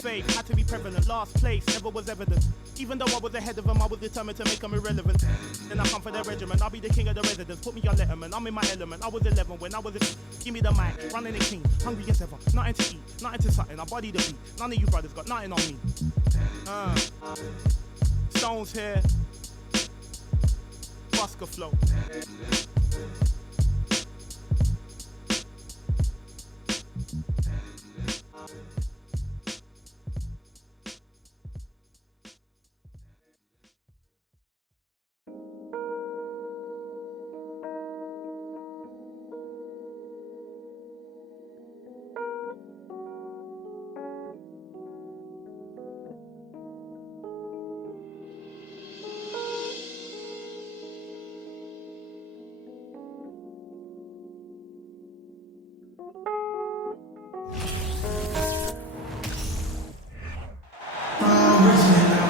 fake, had to be prevalent. Last place, never was evident. Even though I was ahead of them, I was determined to make them irrelevant. Then I come for the regiment, I'll be the king of the residence. Put me on Letterman, I'm in my element. I was 11 when I was a... Give me the mic, running the king, hungry as ever. Nothing to eat, nothing to something, I body the beat. None of you brothers got nothing on me. Stones here, Busker flow.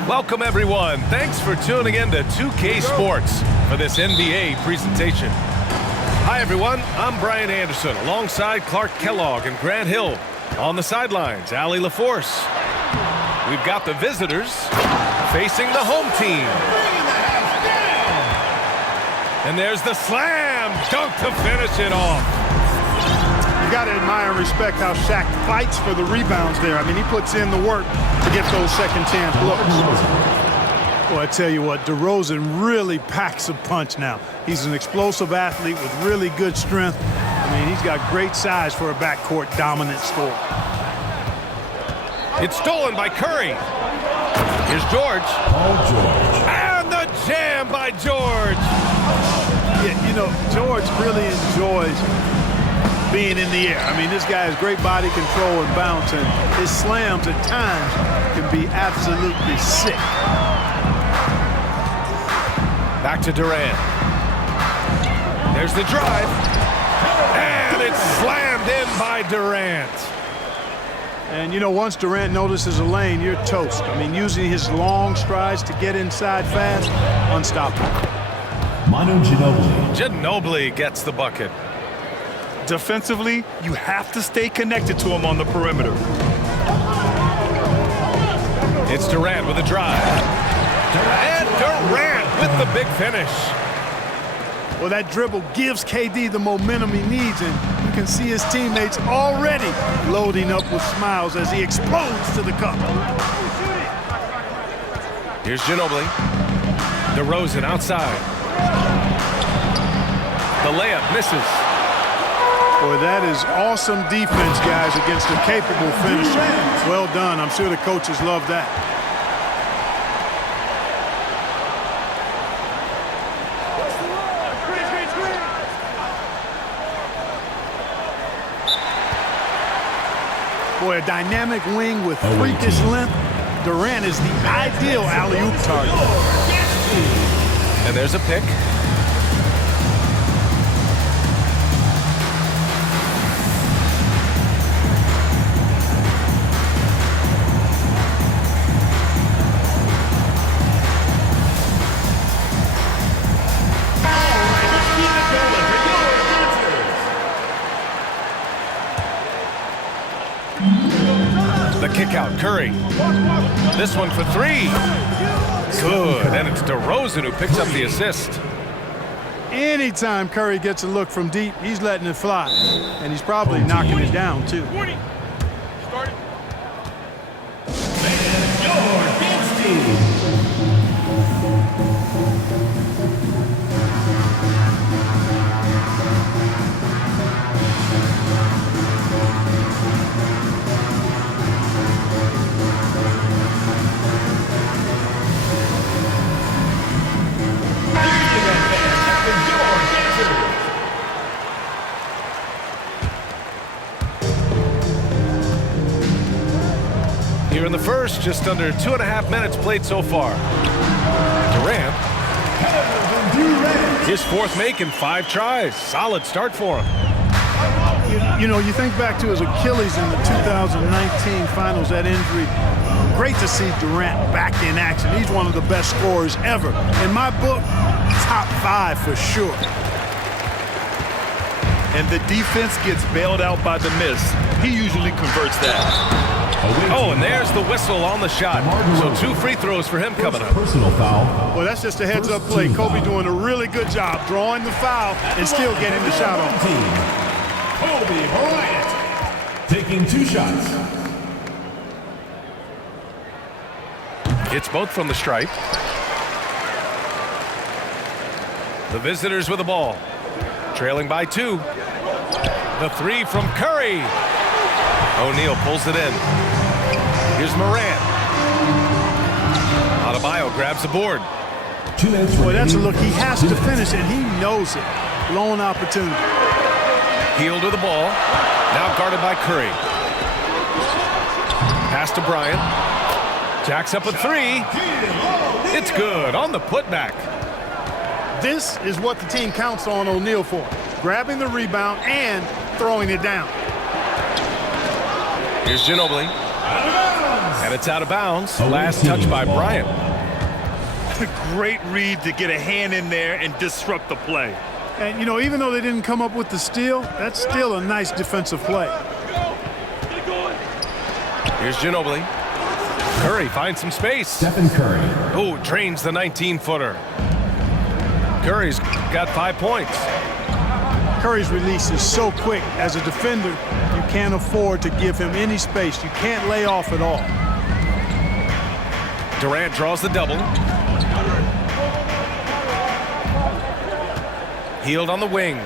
Welcome, everyone. Thanks for tuning in to 2K Sports for this NBA presentation. Hi, everyone. I'm Brian Anderson alongside Clark Kellogg and Grant Hill. On the sidelines, Allie LaForce. We've got the visitors facing the home team. And there's the slam dunk to finish it off. You got to admire and respect how Shaq fights for the rebounds there. I mean, he puts in the work to get those second chance looks. Well, I tell you what, DeRozan really packs a punch now. He's an explosive athlete with really good strength. I mean, he's got great size for a backcourt dominant scorer. It's stolen by Curry. Here's George. And the jam by George. Yeah, you know, George really enjoys being in the air. I mean, this guy has great body control and bounce, and his slams at times can be absolutely sick. Back to Durant. There's the drive. And it's slammed in by Durant. And, you know, once Durant notices a lane, you're toast. I mean, using his long strides to get inside fast, unstoppable. Manu Ginobili. Ginobili gets the bucket. Defensively, you have to stay connected to him on the perimeter. It's Durant with a drive. And Durant with the big finish. Well, that dribble gives KD the momentum he needs, and you can see his teammates already loading up with smiles as he explodes to the cup. Here's Ginobili. DeRozan outside. The layup misses. Boy, that is awesome defense, guys, against a capable finisher. Well done. I'm sure the coaches love that. Boy, a dynamic wing with freakish length. Durant is the ideal alley-oop target. And there's a pick. The kick out, Curry. This one for three. Good, and it's DeRozan who picks up the assist. Anytime Curry gets a look from deep, he's letting it fly. And he's probably knocking it down, too. Here in the first, just under 2.5 minutes played so far. Durant. His fourth make in 5 tries. Solid start for him. You know, you think back to his Achilles in the 2019 finals, that injury. Great to see Durant back in action. He's one of the best scorers ever. In my book, top 5 for sure. And the defense gets bailed out by the miss. He usually converts that. Oh, and there's the whistle on the shot. So 2 free throws for him coming up. Personal foul. Well, that's just a heads-up play. Kobe doing a really good job drawing the foul and still getting the shot off. Kobe Bryant taking 2 shots. It's both from the stripe. The visitors with the ball. Trailing by 2. The 3 from Curry. O'Neal pulls it in. Here's Morant. Adebayo grabs the board. 2 minutes Boy, that's a remaining. look. He has to finish, and he knows it. Blown opportunity. Heel to the ball. Now guarded by Curry. Pass to Bryant. Jacks up a 3. It's good on the putback. This is what the team counts on O'Neal for. Grabbing the rebound and throwing it down. Here's Ginobili. And it's out of bounds. Last touch by Bryant. A great read to get a hand in there and disrupt the play. And, you know, even though they didn't come up with the steal, that's still a nice defensive play. Here's Ginobili. Curry finds some space. Stephen Curry. Oh, drains the 19-footer. Curry's got 5 points. Curry's release is so quick. As a defender, you can't afford to give him any space. You can't lay off at all. Durant draws the double. Healed on the wing.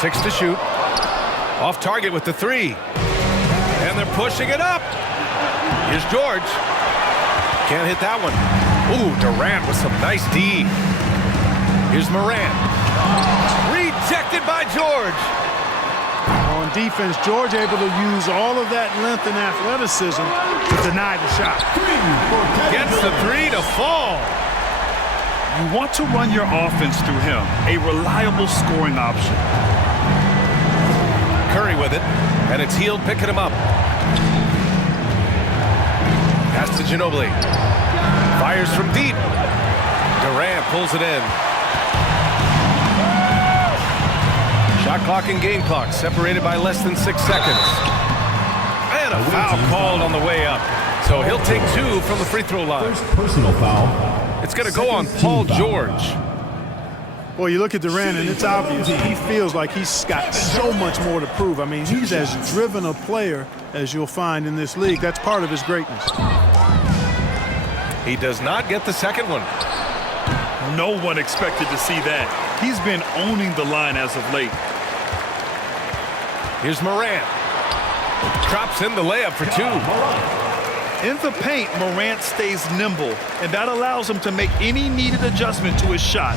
6 to shoot. Off target with the 3. And they're pushing it up. Here's George. Can't hit that one. Ooh, Durant with some nice D. Here's Morant. Rejected by George. On defense, George able to use all of that length and athleticism to deny the shot. Gets the 3 to fall. You want to run your offense through him, a reliable scoring option. Curry with it, and it's Healed picking him up. Pass to Ginobili. Fires from deep. Durant pulls it in. Shot clock and game clock separated by less than 6 seconds. And a foul called on the way up. So he'll take 2 from the free throw line. First personal foul. It's going to go on Paul George. Well, you look at Durant, and it's obvious he feels like he's got so much more to prove. I mean, he's as driven a player as you'll find in this league. That's part of his greatness. He does not get the second one. No one expected to see that. He's been owning the line as of late. Here's Morant. Drops in the layup for 2. In the paint, Morant stays nimble, and that allows him to make any needed adjustment to his shot.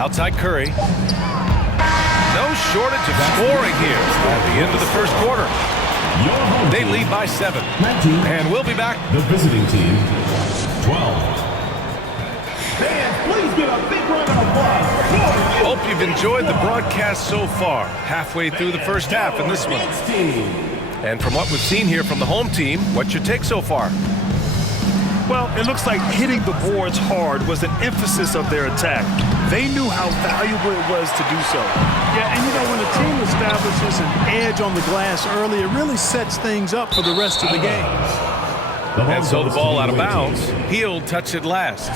Outside Curry. No shortage of scoring here at the end of the first quarter. They lead by 7. And we'll be back. The visiting team, 12. Fans, please give a big round of applause. Hope you've enjoyed the broadcast so far. Halfway through the first half in this one. And from what we've seen here from the home team, what's your take so far? Well, it looks like hitting the boards hard was an emphasis of their attack. They knew how valuable it was to do so. Yeah, and you know, when a team establishes an edge on the glass early, it really sets things up for the rest of the game. And so the ball out of bounds. He'll touch it last.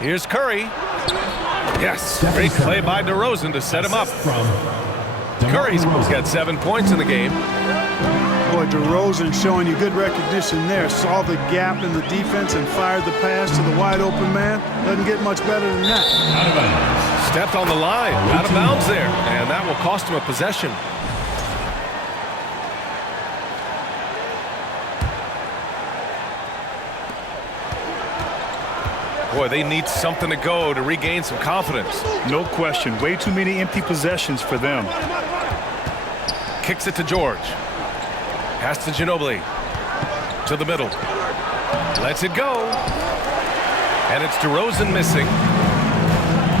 Here's Curry. Yes, great play by DeRozan to set him up. Curry's got 7 points in the game. Boy, DeRozan showing you good recognition there. Saw the gap in the defense and fired the pass to the wide open man. Doesn't get much better than that. Stepped on the line, out of bounds there, and that will cost him a possession. Boy, they need something to go to regain some confidence. No question. Way too many empty possessions for them. Kicks it to George. Pass to Ginobili. To the middle. Lets it go. And it's DeRozan missing.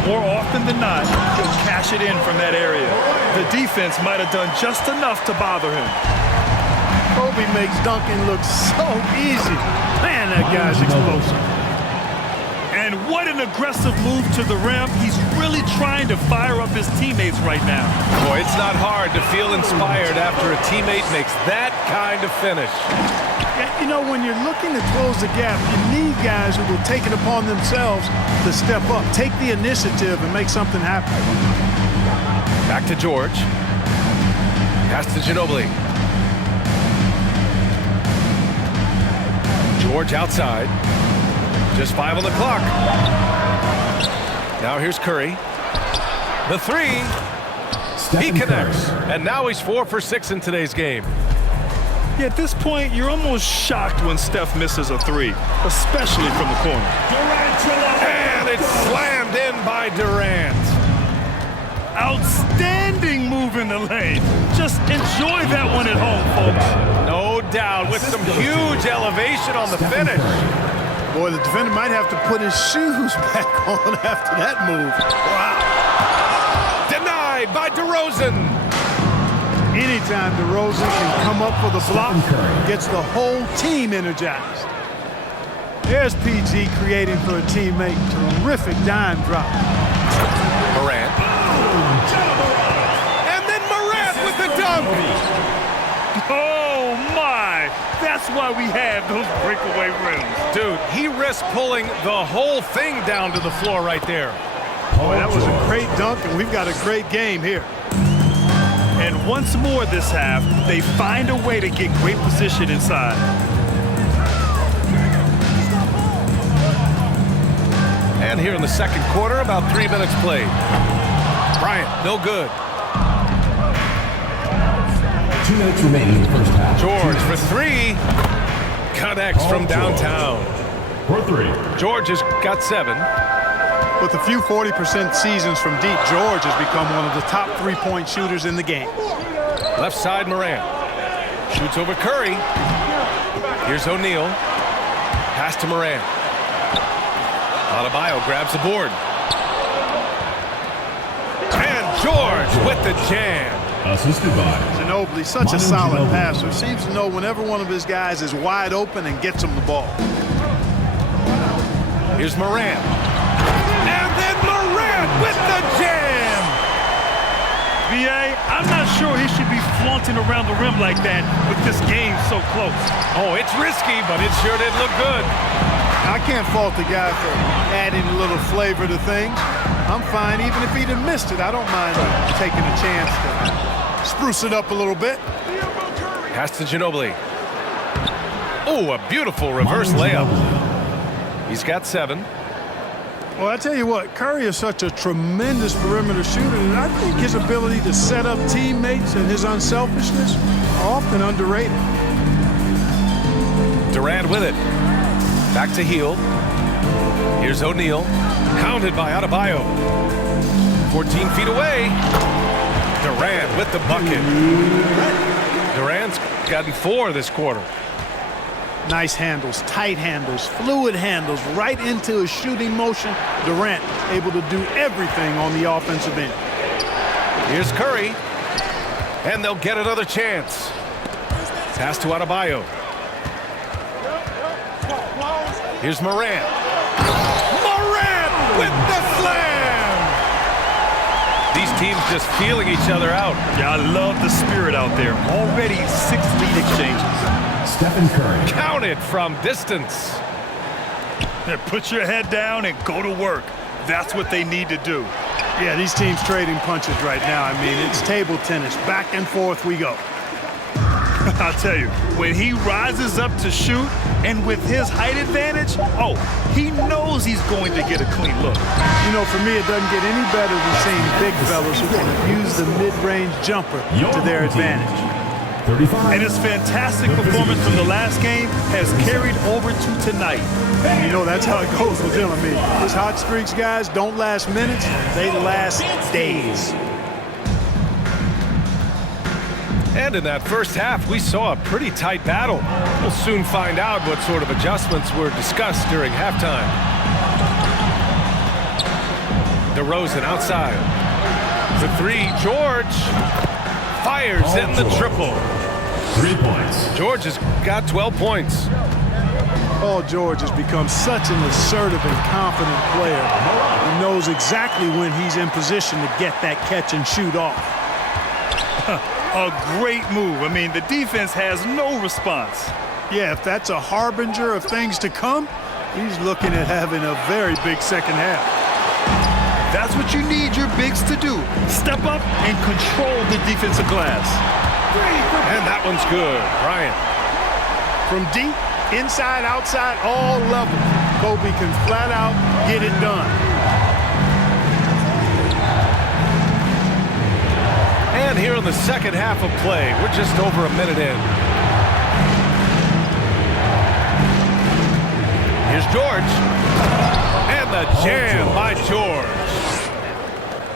More often than not, he'll cash it in from that area. The defense might have done just enough to bother him. Kobe makes dunking look so easy. Man, that guy's explosive. And what an aggressive move to the rim. He's really trying to fire up his teammates right now. Boy, it's not hard to feel inspired after a teammate makes that kind of finish. You know, when you're looking to close the gap, you need guys who will take it upon themselves to step up, take the initiative, and make something happen. Back to George. Pass to Ginobili. George outside. Just 5 on the clock. Now here's Curry. The three. He connects. And now he's 4 for 6 in today's game. Yeah, at this point, you're almost shocked when Steph misses a three, especially from the corner. And it's slammed in by Durant. Outstanding move in the lane. Just enjoy that one at home, folks. No doubt, with some huge elevation on the finish. Boy, the defender might have to put his shoes back on after that move. Wow. Denied by DeRozan. Anytime DeRozan can come up for the block, gets the whole team energized. There's PG creating for a teammate. Terrific dime drop. Morant. And then Morant with the dunk. Oh, my. That's why we have those breakaway rims. Dude, he risked pulling the whole thing down to the floor right there. Boy, that was a great dunk, and we've got a great game here. And once more this half, they find a way to get great position inside. And here in the second quarter, about 3 minutes played. Bryant, no good. 2 minutes remaining in the first half. George for three. Connects from downtown. For three. George has got 7. With a few 40% seasons from deep, George has become one of the top three-point shooters in the game. Left side, Morant. Shoots over Curry. Here's O'Neal. Pass to Morant. Adebayo grabs the board. And George with the jam. Assisted by Ginobili, such a solid passer. Seems to know whenever one of his guys is wide open and gets him the ball. Here's Morant. And then Morant with the jam. VA, I'm not sure he should be flaunting around the rim like that with this game so close. Oh, it's risky, but it sure did look good. I can't fault the guy for adding a little flavor to things. I'm fine, even if he'd have missed it. I don't mind taking a chance to spruce it up a little bit. Pass to Ginobili. Oh, a beautiful reverse layup. He's got 7. Well, I tell you what, Curry is such a tremendous perimeter shooter, and I think his ability to set up teammates and his unselfishness are often underrated. Durant with it. Back to Heel. Here's O'Neal. Pounded by Adebayo. 14 feet away. Durant with the bucket. Durant's gotten 4 this quarter. Nice handles, tight handles, fluid handles, right into his shooting motion. Durant able to do everything on the offensive end. Here's Curry. And they'll get another chance. Pass to Adebayo. Here's Morant. Morant with the slam! These teams just feeling each other out. Yeah, I love the spirit out there. Already 6 lead exchanges. Stephen Curry. Counted from distance. Put your head down and go to work. That's what they need to do. Yeah, these teams trading punches right now. I mean, it's table tennis. Back and forth we go. I'll tell you, when he rises up to shoot, and with his height advantage, oh, he knows he's going to get a clean look. You know, for me, it doesn't get any better than seeing big fellas who can use the mid-range jumper to their advantage. 35. And his fantastic performance from the last game has carried over to tonight. And you know, that's how it goes with him. I mean, his hot streaks, guys, don't last minutes. They last days. And in that first half, we saw a pretty tight battle. We'll soon find out what sort of adjustments were discussed during halftime. DeRozan outside. The three, George fires in the triple. 3 points. George has got 12 points. Paul George has become such an assertive and confident player. He knows exactly when he's in position to get that catch and shoot off. A great move. I mean, the defense has no response. Yeah, if that's a harbinger of things to come, he's looking at having a very big second half. That's what you need your bigs to do. Step up and control the defensive glass. And that one's good. Bryant. From deep, inside, outside, all levels, Kobe can flat out get it done. And here in the second half of play, we're just over a minute in. Here's George. And the jam by George.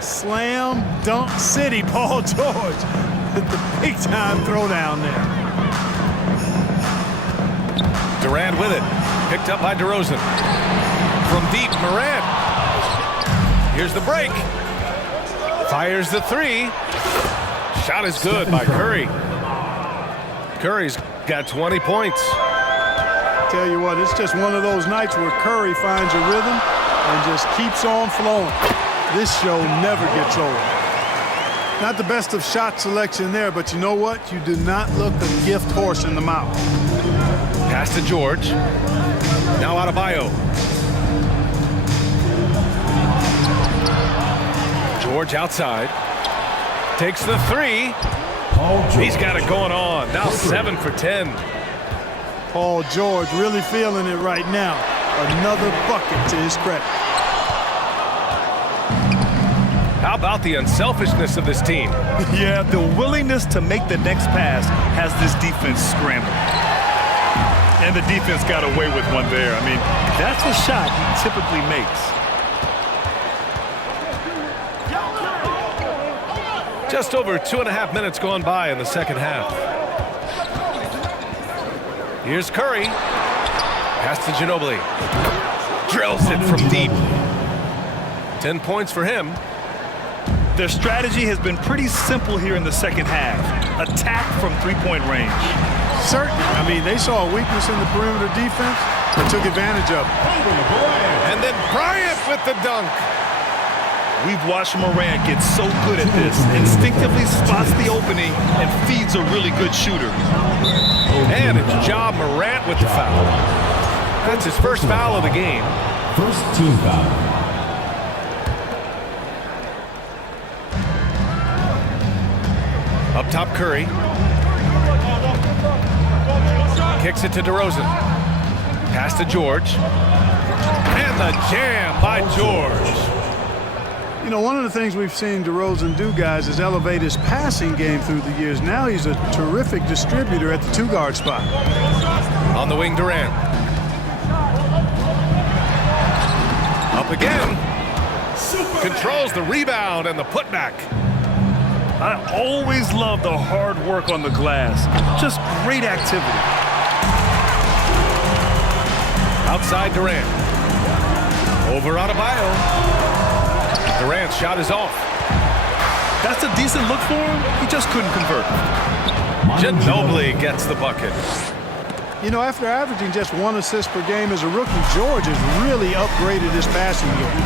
Slam dunk city, Paul George. The big time throwdown there. Durant with it. Picked up by DeRozan. From deep, Morant. Here's the break. Fires the three. Shot is good by Curry. Curry's got 20 points. Tell you what, it's just one of those nights where Curry finds a rhythm and just keeps on flowing. This show never gets old. Not the best of shot selection there, but you know what? You do not look a gift horse in the mouth. Pass to George. Now Adebayo. George outside. Takes the three. He's got it going on. Now 7 for 10. Paul George really feeling it right now. Another bucket to his credit. How about the unselfishness of this team? Yeah, the willingness to make the next pass has this defense scrambling. And the defense got away with one there. I mean, that's a shot he typically makes. Just over 2.5 minutes gone by in the second half. Here's Curry. Pass to Ginobili. Drills it from deep. 10 points for him. Their strategy has been pretty simple here in the second half. Attack from three-point range. Certainly. I mean, they saw a weakness in the perimeter defense and took advantage of it. And then Bryant with the dunk. We've watched Morant get so good at this. Instinctively spots the opening and feeds a really good shooter. And it's Ja Morant with the foul. That's his first foul of the game. First team foul. Up top, Curry. Kicks it to DeRozan. Pass to George. And the jam by George. You know, one of the things we've seen DeRozan do, guys, is elevate his passing game through the years. Now he's a terrific distributor at the two-guard spot. On the wing, Durant. Up again. Controls the rebound and the putback. I always love the hard work on the glass. Just great activity. Outside Durant. Over Adebayo. Durant's shot is off. That's a decent look for him. He just couldn't convert. Ginobili gets the bucket. You know, after averaging just 1 assist per game as a rookie, George has really upgraded his passing game.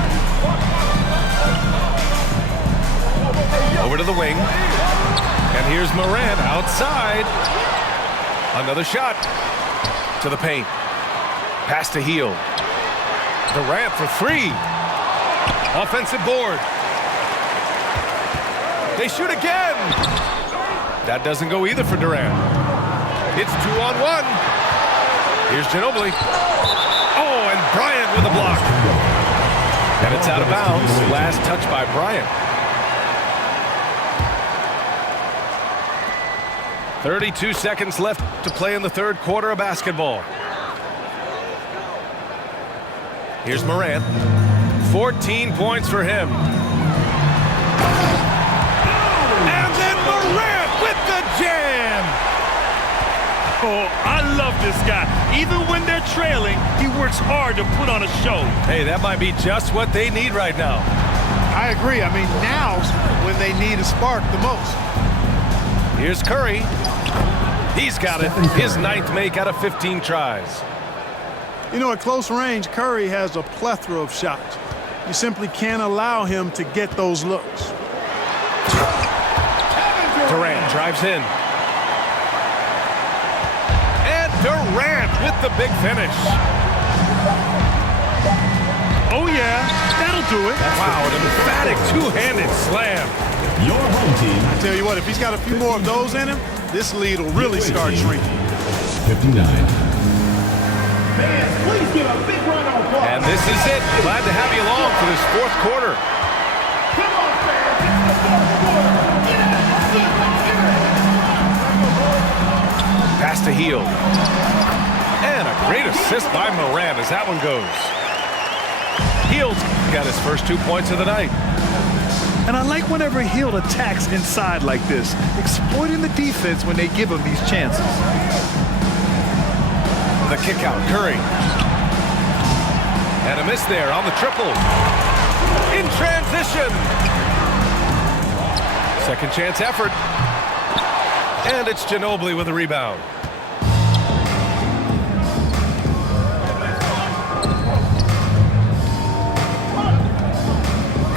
Over to the wing. And here's Morant outside. Another shot to the paint. Pass to Hield. Durant for three. Offensive board. They shoot again. That doesn't go either for Durant. It's 2-on-1. Here's Ginobili. Oh, and Bryant with a block. And it's out of bounds. Last touch by Bryant. 32 seconds left to play in the third quarter of basketball. Here's Morant. 14 points for him. And then Morant with the jam. Oh, I love this guy. Even when they're trailing, he works hard to put on a show. Hey, that might be just what they need right now. I agree. I mean, now's when they need a spark the most. Here's Curry. He's got it. His 9th make out of 15 tries. You know, at close range, Curry has a plethora of shots. You simply can't allow him to get those looks. Durant drives in. And Durant with the big finish. Oh, yeah, that'll do it. Wow, an emphatic two-handed slam. Your home team. I tell you what, if he's got a few more of those in him, this lead will really start shrinking. 59. Fans, please give a big round of applause. And this is it. Glad to have you along for this 4th quarter. Come on, fans. It's the 4th quarter. Get it. Pass to Hield. And a great assist by Morant as that one goes. Hield's got his first 2 points of the night. And I like whenever Hield attacks inside like this, exploiting the defense when they give him these chances. The kick out, Curry. And a miss there on the triple. In transition. Second chance effort. And it's Ginobili with a rebound.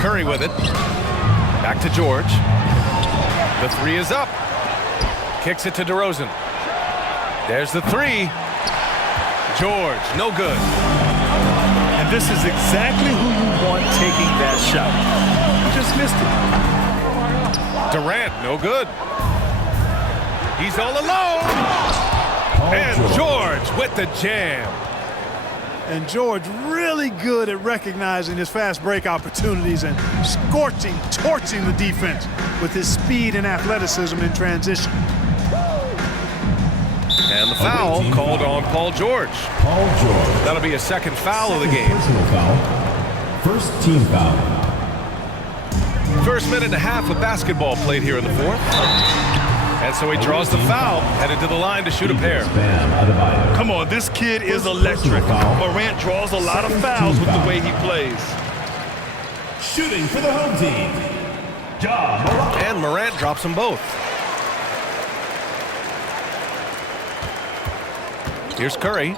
Curry with it. Back to George. The 3 is up. Kicks it to DeRozan. There's the 3. George, no good. And this is exactly who you want taking that shot. You just missed it. Durant, no good. He's all alone. And George with the jam. And George really good at recognizing his fast break opportunities and torching the defense with his speed and athleticism in transition. And the foul called on Paul George. Paul George. That'll be a second foul of the game. Personal foul. First team foul. First minute and a half of basketball played here in the 4th. And so he draws the foul, headed to the line to shoot a pair. Come on, this kid is electric. Morant draws a lot of fouls with the way he plays. Shooting for the home team. Ja Morant. And Morant drops them both. Here's Curry.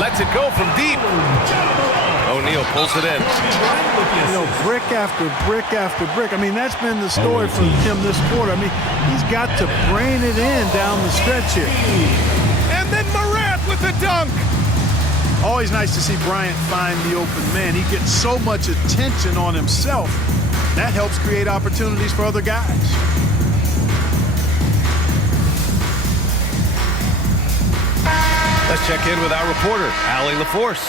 Lets it go from deep. O'Neal pulls it in. You know, brick after brick after brick. I mean, that's been the story for him this quarter. I mean, he's got to brain it in down the stretch here. And then Morant with the dunk. Always nice to see Bryant find the open man. He gets so much attention on himself. That helps create opportunities for other guys. Let's check in with our reporter, Allie LaForce.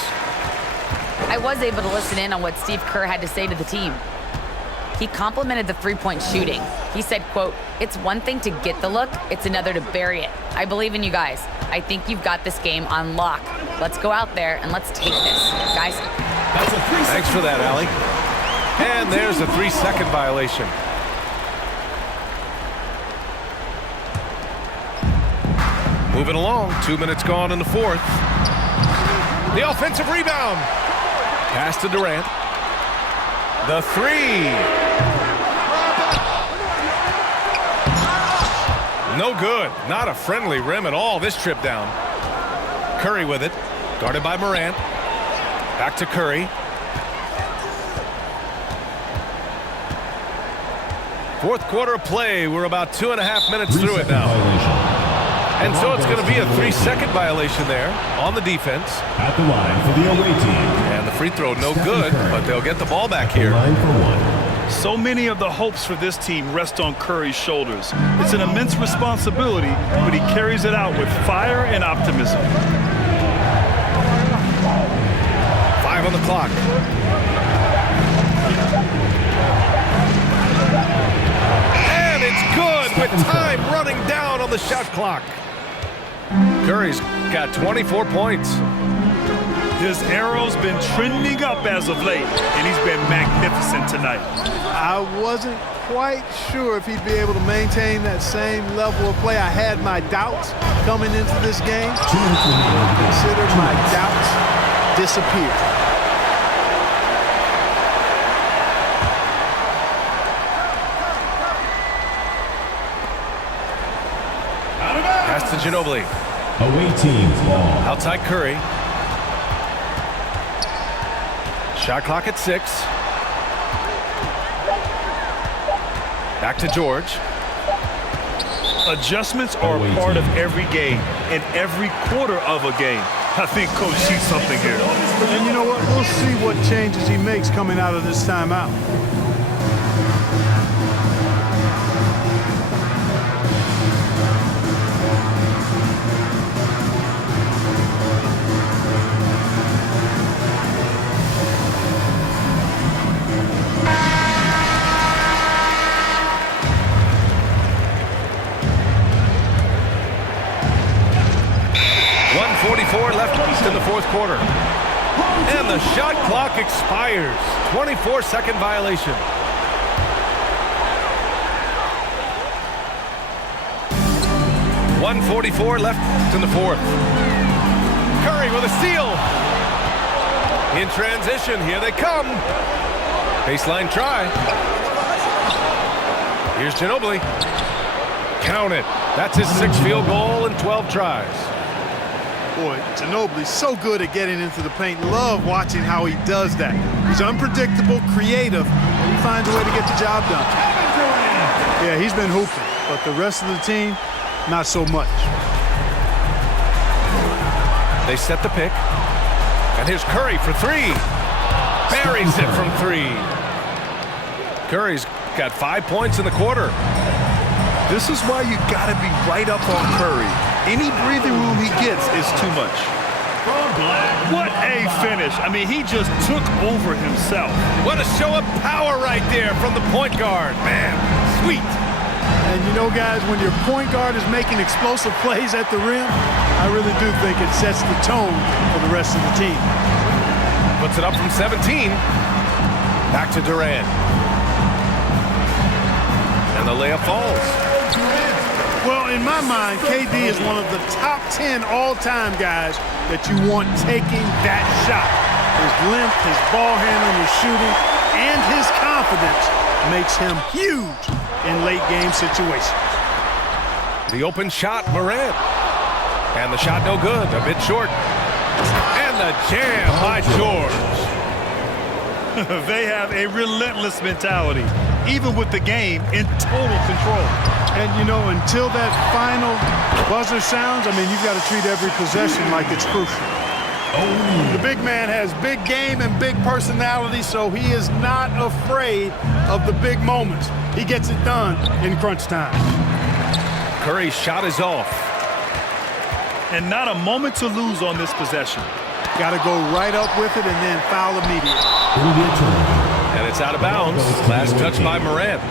I was able to listen in on what Steve Kerr had to say to the team. He complimented the three-point shooting. He said, quote, "It's one thing to get the look, it's another to bury it. I believe in you guys. I think you've got this game on lock. Let's go out there and let's take this, guys." Thanks for that, Allie. And there's a 3-second violation. Moving along, 2 minutes gone in the 4th. The offensive rebound. Pass to Durant. The 3. No good. Not a friendly rim at all this trip down. Curry with it. Guarded by Morant. Back to Curry. Fourth quarter of play. We're about 2.5 minutes through it now. And so it's going to be a 3-second violation there on the defense. At the line for the away team. And the free throw no good, but they'll get the ball back here. Line for one. So many of the hopes for this team rest on Curry's shoulders. It's an immense responsibility, but he carries it out with fire and optimism. 5 on the clock. And it's good with time running down on the shot clock. Curry's got 24 points. His arrow's been trending up as of late, and he's been magnificent tonight. I wasn't quite sure if he'd be able to maintain that same level of play. I had my doubts coming into this game. Considered my doubts disappear. Pass to Ginobili. Away team ball. Outside Curry. Shot clock at 6. Back to George. Adjustments are a part of every game and every quarter of a game. I think Coach sees something here. And you know what? We'll see what changes he makes coming out of this timeout. Left in the fourth quarter. And the shot clock expires. 24-second violation. .144 left in the fourth. Curry with a steal. In transition, here they come. Baseline try. Here's Ginobili. Count it. That's his 6th field goal in 12 tries. Boy, Ginobili's so good at getting into the paint. Love watching how he does that. He's unpredictable, creative, and he finds a way to get the job done. Yeah, he's been hooping, but the rest of the team, not so much. They set the pick. And here's Curry for 3. Buries it from 3. Curry's got 5 points in the quarter. This is why you got to be right up on Curry. Any breathing room he gets is too much. What a finish. I mean, he just took over himself. What a show of power right there from the point guard. Man, sweet. And you know, guys, when your point guard is making explosive plays at the rim, I really do think it sets the tone for the rest of the team. Puts it up from 17. Back to Durant. And the layup falls. Well, in my mind, KD is one of the top 10 all-time guys that you want taking that shot. His length, his ball handling, his shooting, and his confidence makes him huge in late-game situations. The open shot, Morant. And the shot no good, a bit short. And the jam by George. They have a relentless mentality, even with the game in total control. And, you know, until that final buzzer sounds, I mean, you've got to treat every possession like it's crucial. The big man has big game and big personality, so he is not afraid of the big moments. He gets it done in crunch time. Curry's shot is off. And not a moment to lose on this possession. Got to go right up with it and then foul immediately. And it's out of bounds. Last touch by Morant.